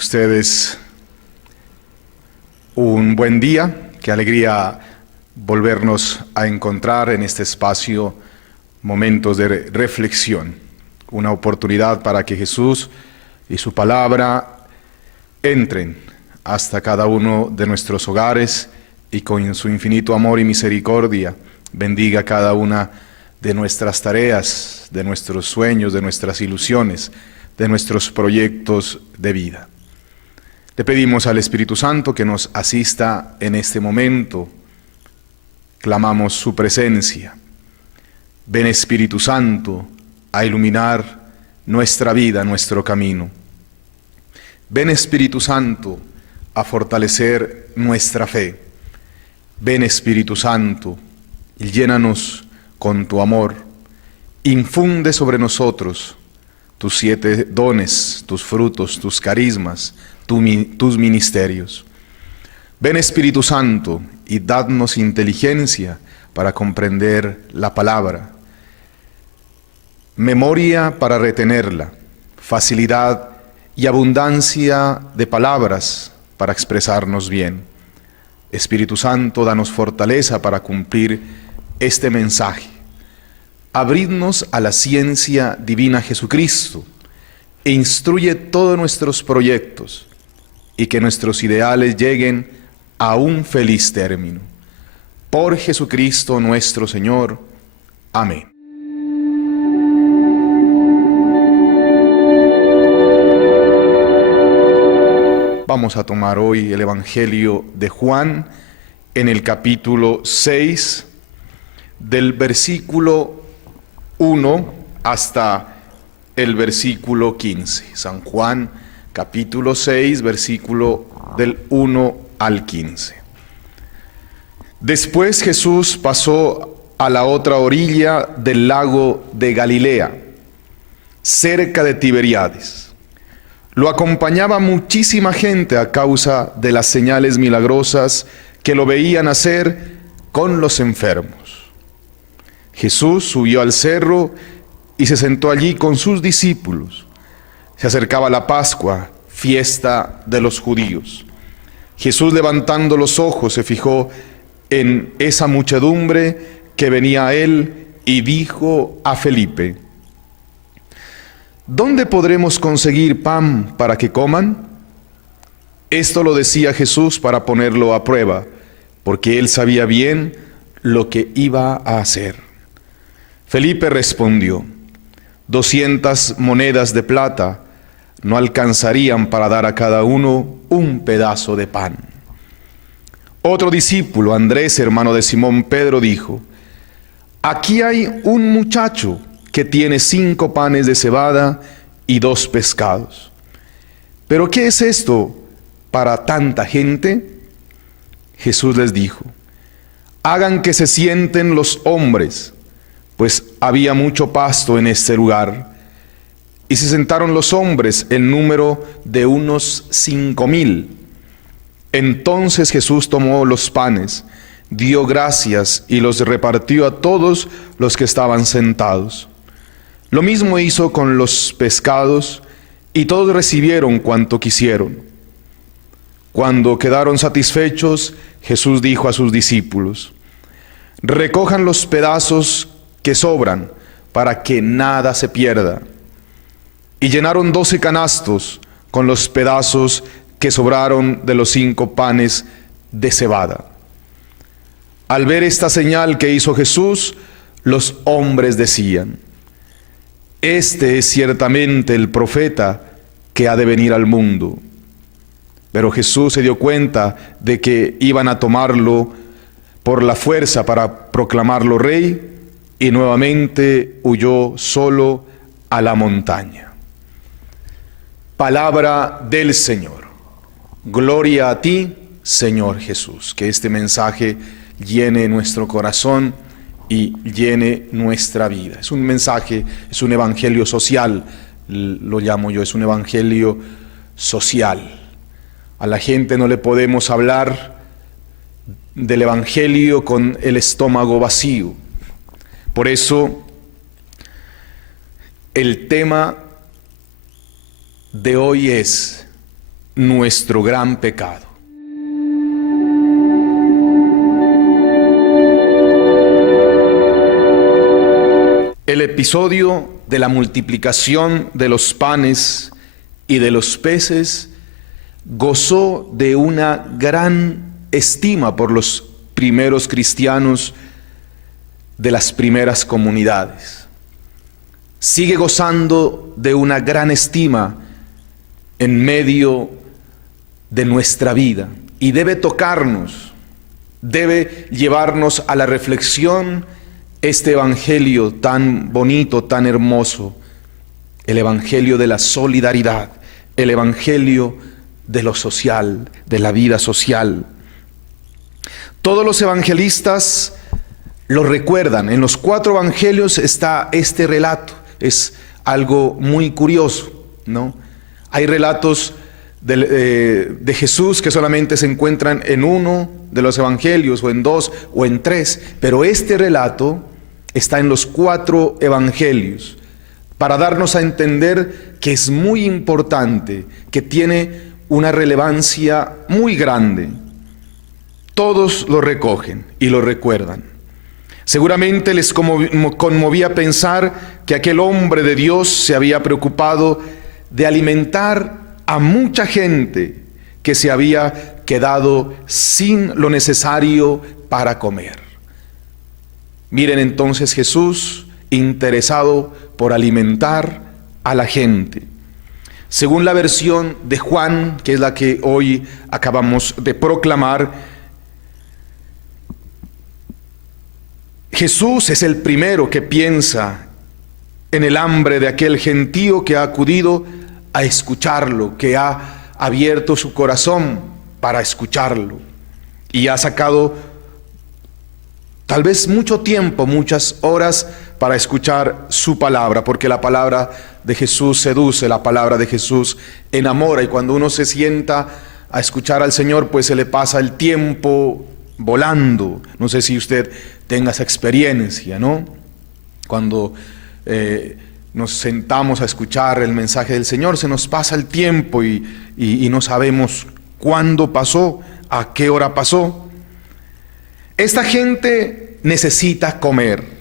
ustedes un buen día. Qué alegría volvernos a encontrar en este espacio, momentos de reflexión, una oportunidad para que Jesús y su palabra entren hasta cada uno de nuestros hogares y con su infinito amor y misericordia bendiga cada una de nuestras tareas, de nuestros sueños, de nuestras ilusiones, de nuestros proyectos de vida. Le pedimos al Espíritu Santo que nos asista en este momento. Clamamos su presencia. Ven, Espíritu Santo, a iluminar nuestra vida, nuestro camino. Ven, Espíritu Santo, a fortalecer nuestra fe. Ven, Espíritu Santo, y llénanos con tu amor. Infunde sobre nosotros tus 7 dones, tus frutos, tus carismas, tus ministerios. Ven, Espíritu Santo, y dadnos inteligencia para comprender la palabra, memoria para retenerla, facilidad y abundancia de palabras para expresarnos bien. Espíritu Santo, danos fortaleza para cumplir este mensaje. Abridnos a la ciencia divina Jesucristo e instruye todos nuestros proyectos y que nuestros ideales lleguen a un feliz término. Por Jesucristo nuestro Señor. Amén. Vamos a tomar hoy el Evangelio de Juan en el capítulo 6, del versículo 1 hasta el versículo 15. San Juan, capítulo 6, versículo del 1 al 15. Después Jesús pasó a la otra orilla del lago de Galilea, cerca de Tiberíades. Lo acompañaba muchísima gente a causa de las señales milagrosas que lo veían hacer con los enfermos. Jesús subió al cerro y se sentó allí con sus discípulos. Se acercaba la Pascua, fiesta de los judíos. Jesús, levantando los ojos, se fijó en esa muchedumbre que venía a él y dijo a Felipe: ¿dónde podremos conseguir pan para que coman? Esto lo decía Jesús para ponerlo a prueba, porque él sabía bien lo que iba a hacer. Felipe respondió: 200 monedas de plata no alcanzarían para dar a cada uno un pedazo de pan. Otro discípulo, Andrés, hermano de Simón Pedro, dijo: aquí hay un muchacho que tiene 5 panes de cebada y 2 pescados. ¿Pero qué es esto para tanta gente? Jesús les dijo: hagan que se sienten los hombres, pues había mucho pasto en este lugar. Y se sentaron los hombres, en número de unos 5,000. Entonces Jesús tomó los panes, dio gracias y los repartió a todos los que estaban sentados. Lo mismo hizo con los pescados, y todos recibieron cuanto quisieron. Cuando quedaron satisfechos, Jesús dijo a sus discípulos: recojan los pedazos que sobran, para que nada se pierda. Y llenaron 12 canastos con los pedazos que sobraron de los 5 panes de cebada. Al ver esta señal que hizo Jesús, los hombres decían: este es ciertamente el profeta que ha de venir al mundo. Pero Jesús se dio cuenta de que iban a tomarlo por la fuerza para proclamarlo rey, y nuevamente huyó solo a la montaña. Palabra del Señor. Gloria a ti, Señor Jesús. Que este mensaje llene nuestro corazón y llene nuestra vida. Es un mensaje, es un evangelio social, lo llamo yo, es un evangelio social. A la gente no le podemos hablar del evangelio con el estómago vacío. Por eso, el tema de hoy es: nuestro gran pecado. El episodio de la multiplicación de los panes y de los peces gozó de una gran estima por los primeros cristianos de las primeras comunidades. Sigue gozando de una gran estima en medio de nuestra vida y debe tocarnos, debe llevarnos a la reflexión este evangelio tan bonito, tan hermoso, el evangelio de la solidaridad, el evangelio de lo social, de la vida social. Todos los evangelistas lo recuerdan. En los 4 evangelios está este relato. Es algo muy curioso, ¿no? Hay relatos de Jesús que solamente se encuentran en uno de los evangelios, o en 2, o en 3, pero este relato está en los 4 evangelios para darnos a entender que es muy importante, que tiene una relevancia muy grande. Todos lo recogen y lo recuerdan. Seguramente les conmovía pensar que aquel hombre de Dios se había preocupado de alimentar a mucha gente que se había quedado sin lo necesario para comer. Miren entonces Jesús interesado por alimentar a la gente. Según la versión de Juan, que es la que hoy acabamos de proclamar, Jesús es el primero que piensa en el hambre de aquel gentío que ha acudido a escucharlo, que ha abierto su corazón para escucharlo y ha sacado tal vez mucho tiempo, muchas horas para escuchar su palabra, porque la palabra de Jesús seduce, la palabra de Jesús enamora, y cuando uno se sienta a escuchar al Señor, pues se le pasa el tiempo volando. No sé si usted tenga esa experiencia, ¿no? Cuando nos sentamos a escuchar el mensaje del Señor, se nos pasa el tiempo y no sabemos cuándo pasó, a qué hora pasó. Esta gente necesita comer.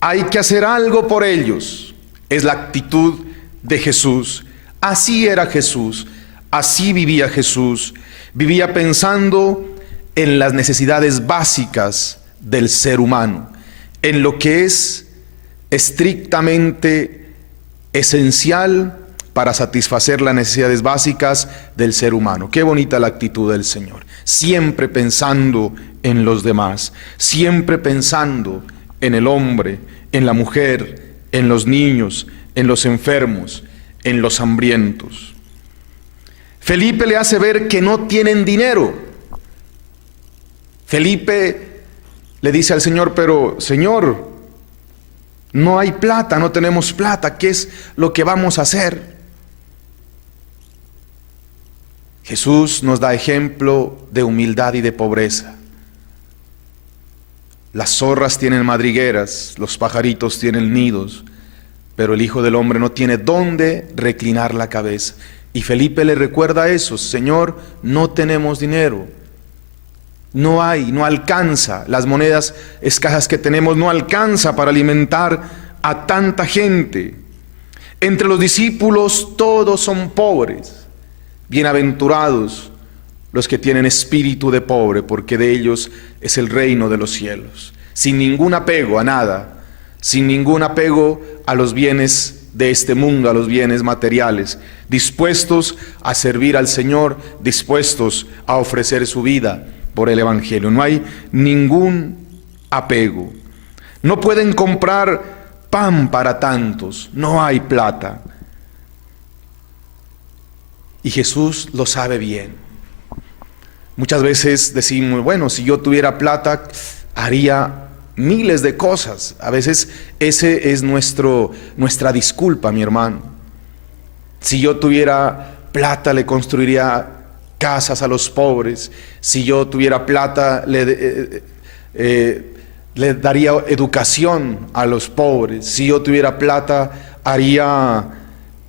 Hay que hacer algo por ellos. Es la actitud de Jesús. Así era Jesús. Así vivía Jesús. Vivía pensando en las necesidades básicas del ser humano, en lo que es estrictamente esencial para satisfacer las necesidades básicas del ser humano. Qué bonita la actitud del Señor. Siempre pensando en los demás, siempre pensando en el hombre, en la mujer, en los niños, en los enfermos, en los hambrientos. Felipe le hace ver que no tienen dinero. Felipe le dice al Señor: pero Señor, no hay plata, no tenemos plata, ¿qué es lo que vamos a hacer? Jesús nos da ejemplo de humildad y de pobreza. Las zorras tienen madrigueras, los pajaritos tienen nidos, pero el Hijo del Hombre no tiene dónde reclinar la cabeza. Y Felipe le recuerda eso: Señor, no tenemos dinero, no hay, no alcanza, las monedas escasas que tenemos no alcanza para alimentar a tanta gente. Entre los discípulos todos son pobres. Bienaventurados los que tienen espíritu de pobre, porque de ellos es el reino de los cielos. Sin ningún apego a nada, sin ningún apego a los bienes de este mundo, a los bienes materiales, dispuestos a servir al Señor, dispuestos a ofrecer su vida por el Evangelio. No hay ningún apego. No pueden comprar pan para tantos, no hay plata. Y Jesús lo sabe bien. Muchas veces decimos: bueno, si yo tuviera plata, haría miles de cosas. A veces ese es nuestra disculpa, mi hermano. Si yo tuviera plata, le construiría casas a los pobres. Si yo tuviera plata, le daría educación a los pobres. Si yo tuviera plata, haría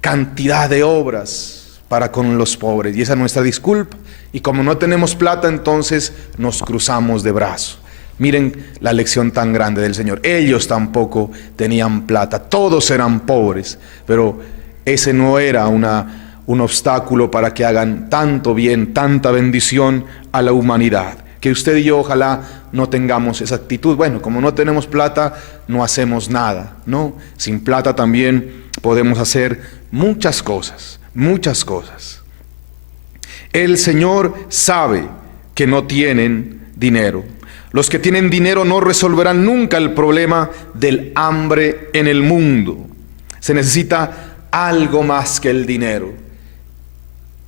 cantidad de obras para con los pobres. Y esa es nuestra disculpa. Y como no tenemos plata, entonces nos cruzamos de brazo. Miren la lección tan grande del Señor. Ellos tampoco tenían plata, todos eran pobres, pero ese no era un obstáculo para que hagan tanto bien, tanta bendición a la humanidad. Que usted y yo ojalá no tengamos esa actitud. Bueno, como no tenemos plata, no hacemos nada, ¿no? Sin plata también podemos hacer muchas cosas, muchas cosas. El Señor sabe que no tienen dinero. Los que tienen dinero no resolverán nunca el problema del hambre en el mundo. Se necesita algo más que el dinero.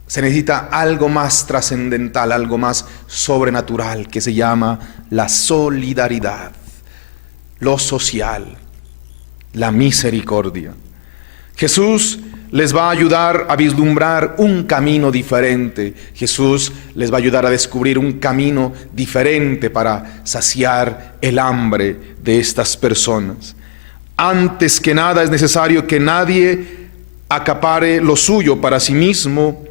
Se necesita algo más trascendental, algo más sobrenatural, que se llama la solidaridad, lo social, la misericordia. Jesús les va a ayudar a vislumbrar un camino diferente. Jesús les va a ayudar a descubrir un camino diferente para saciar el hambre de estas personas. Antes que nada es necesario que nadie acapare lo suyo para sí mismo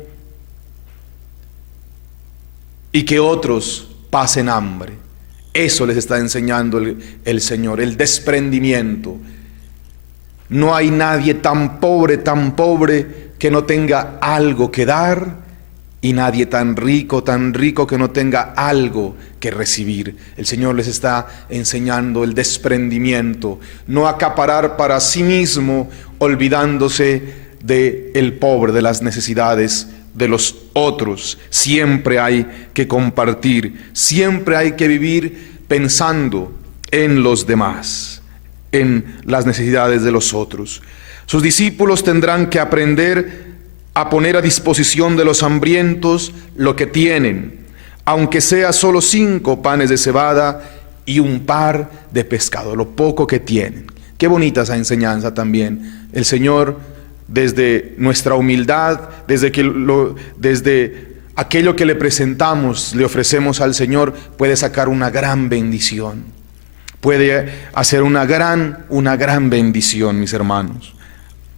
y que otros pasen hambre. Eso les está enseñando el Señor, el desprendimiento. No hay nadie tan pobre que no tenga algo que dar, y nadie tan rico que no tenga algo que recibir. El Señor les está enseñando el desprendimiento, no acaparar para sí mismo, olvidándose del pobre, de las necesidades de los otros. Siempre hay que compartir, siempre hay que vivir pensando en los demás, en las necesidades de los otros. Sus discípulos tendrán que aprender a poner a disposición de los hambrientos lo que tienen, aunque sea solo 5 panes de cebada y un par de pescado, lo poco que tienen. Qué bonita esa enseñanza también. El Señor, desde nuestra humildad, desde aquello que le presentamos, le ofrecemos al Señor, puede sacar una gran bendición. Puede hacer una gran bendición, mis hermanos.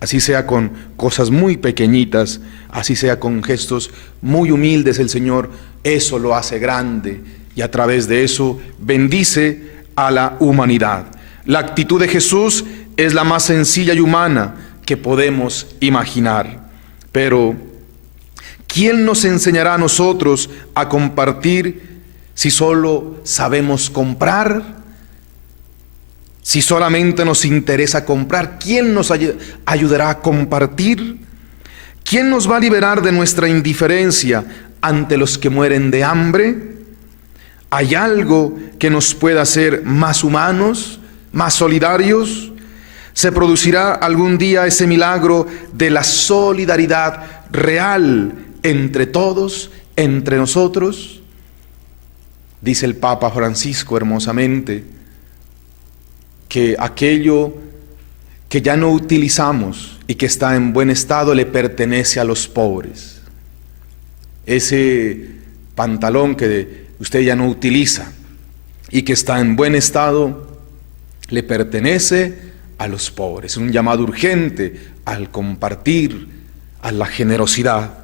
Así sea con cosas muy pequeñitas, así sea con gestos muy humildes, el Señor eso lo hace grande, y a través de eso bendice a la humanidad. La actitud de Jesús es la más sencilla y humana que podemos imaginar. Pero ¿quién nos enseñará a nosotros a compartir si solo sabemos comprar? Si solamente nos interesa comprar, ¿quién nos ayudará a compartir? ¿Quién nos va a liberar de nuestra indiferencia ante los que mueren de hambre? ¿Hay algo que nos pueda hacer más humanos, más solidarios? ¿Se producirá algún día ese milagro de la solidaridad real entre todos, entre nosotros? Dice el Papa Francisco hermosamente que aquello que ya no utilizamos y que está en buen estado le pertenece a los pobres. Ese pantalón que usted ya no utiliza y que está en buen estado le pertenece a los pobres. Es un llamado urgente al compartir, a la generosidad.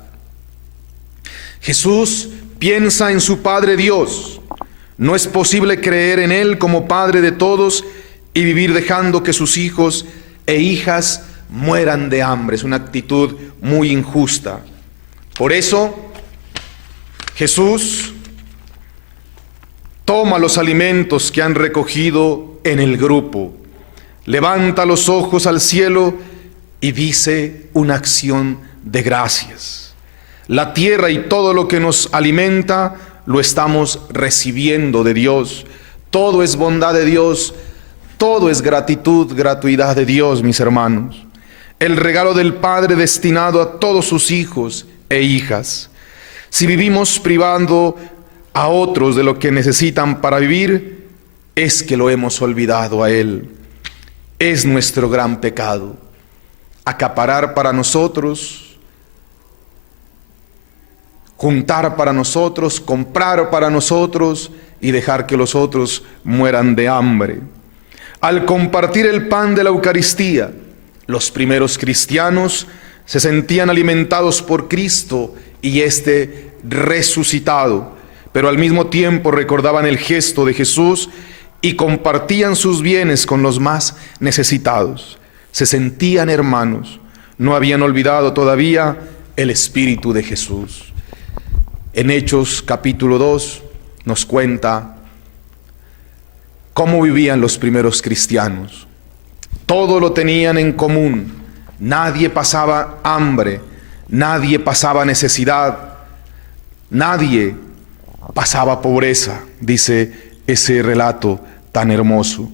Jesús piensa en su Padre Dios. No es posible creer en Él como Padre de todos y vivir dejando que sus hijos e hijas mueran de hambre. Es una actitud muy injusta. Por eso, Jesús toma los alimentos que han recogido en el grupo, levanta los ojos al cielo y dice una acción de gracias. La tierra y todo lo que nos alimenta lo estamos recibiendo de Dios. Todo es bondad de Dios. Todo es gratuidad de Dios, mis hermanos. El regalo del Padre destinado a todos sus hijos e hijas. Si vivimos privando a otros de lo que necesitan para vivir, es que lo hemos olvidado a Él. Es nuestro gran pecado. Acaparar para nosotros, juntar para nosotros, comprar para nosotros y dejar que los otros mueran de hambre. Al compartir el pan de la Eucaristía, los primeros cristianos Se sentían alimentados por Cristo y éste resucitado, pero al mismo tiempo recordaban el gesto de Jesús y compartían sus bienes con los más necesitados. Se sentían hermanos, no habían olvidado todavía el Espíritu de Jesús. En Hechos capítulo 2 nos cuenta cómo vivían los primeros cristianos. Todo lo tenían en común, nadie pasaba hambre, nadie pasaba necesidad, nadie pasaba pobreza, dice ese relato tan hermoso.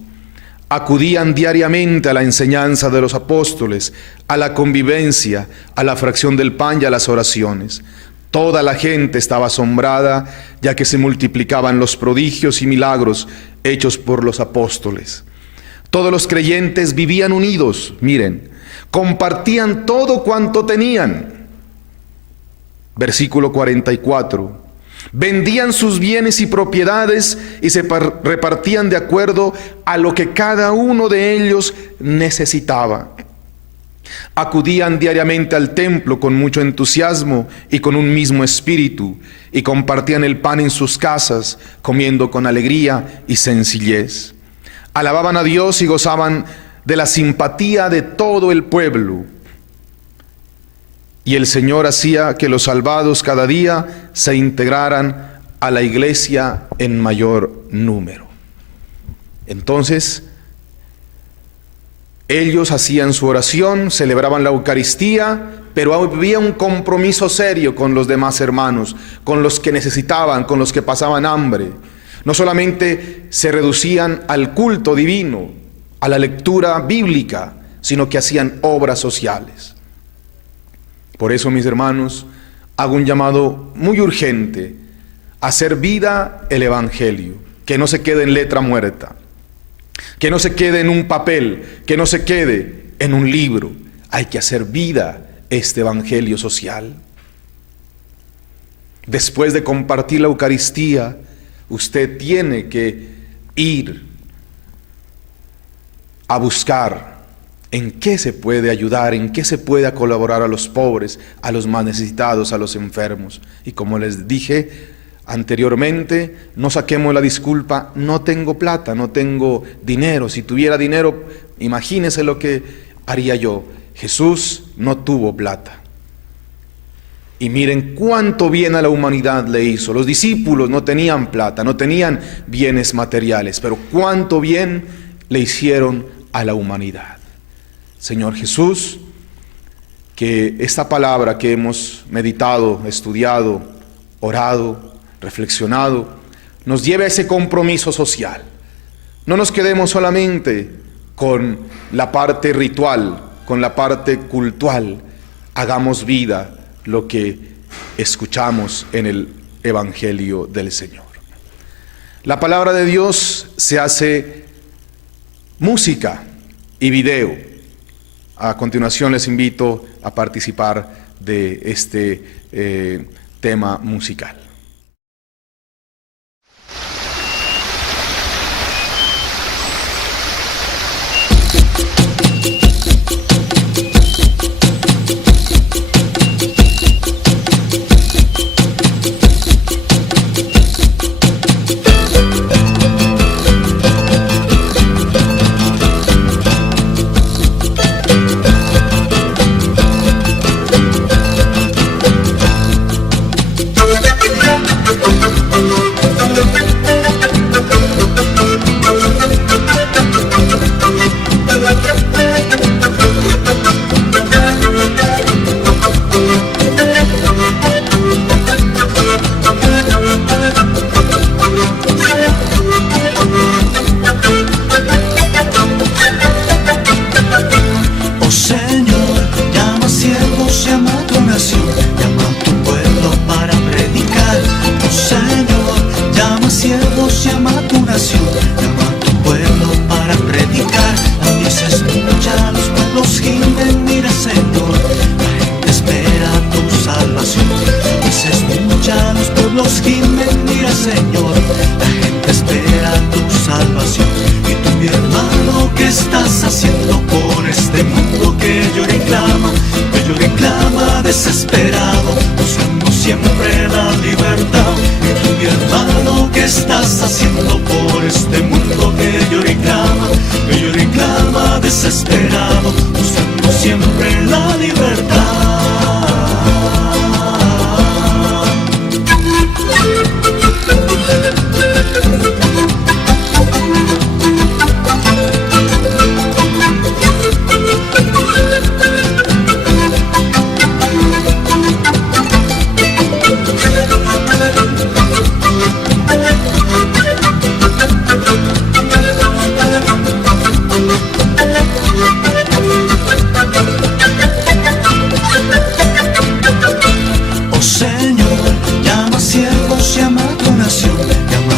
Acudían diariamente a la enseñanza de los apóstoles, a la convivencia, a la fracción del pan y a las oraciones. Toda la gente estaba asombrada, ya que se multiplicaban los prodigios y milagros hechos por los apóstoles. Todos los creyentes vivían unidos, miren, compartían todo cuanto tenían. Versículo 44. Vendían sus bienes y propiedades y se repartían de acuerdo a lo que cada uno de ellos necesitaba. Acudían diariamente al templo con mucho entusiasmo y con un mismo espíritu, y compartían el pan en sus casas, comiendo con alegría y sencillez. Alababan a Dios y gozaban de la simpatía de todo el pueblo. Y el Señor hacía que los salvados cada día se integraran a la iglesia en mayor número. Entonces, ellos hacían su oración, celebraban la Eucaristía, pero había un compromiso serio con los demás hermanos, con los que necesitaban, con los que pasaban hambre. No solamente se reducían al culto divino, a la lectura bíblica, sino que hacían obras sociales. Por eso, mis hermanos, hago un llamado muy urgente a hacer vida el Evangelio, que no se quede en letra muerta, que no se quede en un papel, que no se quede en un libro. Hay que hacer vida este Evangelio social. Después de compartir la Eucaristía, usted tiene que ir a buscar en qué se puede ayudar, en qué se puede colaborar a los pobres, a los más necesitados, a los enfermos. Y como les dije anteriormente, no saquemos la disculpa, no tengo plata, no tengo dinero. Si tuviera dinero, imagínese lo que haría yo. Jesús no tuvo plata. Y miren cuánto bien a la humanidad le hizo. Los discípulos no tenían plata, no tenían bienes materiales, pero cuánto bien le hicieron a la humanidad. Señor Jesús, que esta palabra que hemos meditado, estudiado, orado, reflexionado, nos lleve a ese compromiso social. No nos quedemos solamente con la parte ritual, con la parte cultural. Hagamos vida lo que escuchamos en el Evangelio del Señor. La palabra de Dios se hace música y video. A continuación les invito a participar de este tema musical. Thank you. desesperado, buscando siempre la libertad. Y tú, mi hermano, ¿qué estás haciendo por este mundo que llora y clama, desesperado, buscando siempre la libertad? Llama a tu nación, llama a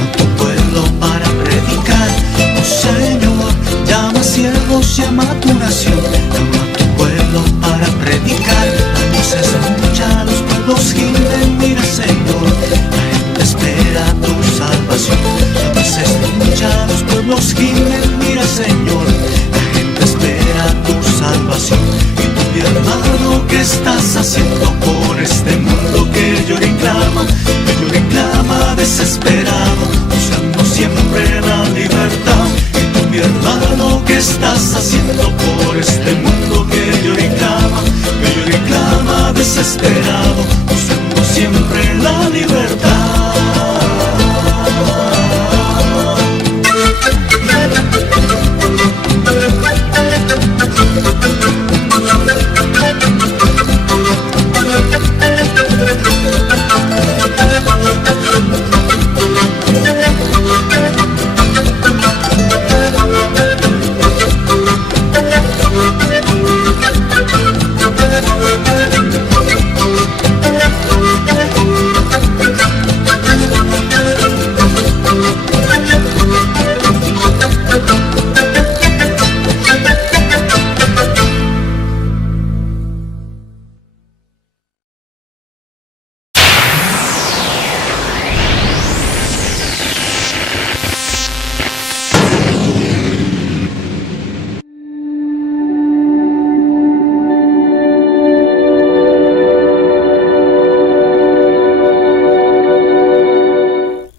tu pueblo para predicar. La voz se escucha, los pueblos gimen, mira Señor, la gente espera tu salvación. La voz se escucha, los pueblos gimen, mira Señor, la gente espera tu salvación. Y tú, mi hermano, ¿qué estás haciendo por este mundo que llora y clama, desesperado, buscando siempre la libertad? Mi hermano, ¿qué estás haciendo por este mundo que llora y clama, desesperado, buscando siempre la libertad?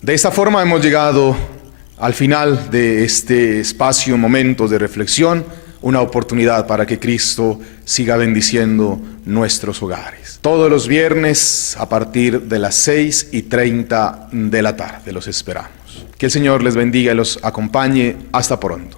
De esta forma hemos llegado al final de este espacio, momentos de reflexión, una oportunidad para que Cristo siga bendiciendo nuestros hogares. Todos los viernes a partir de las 6:30 de la tarde los esperamos. Que el Señor les bendiga y los acompañe. Hasta pronto.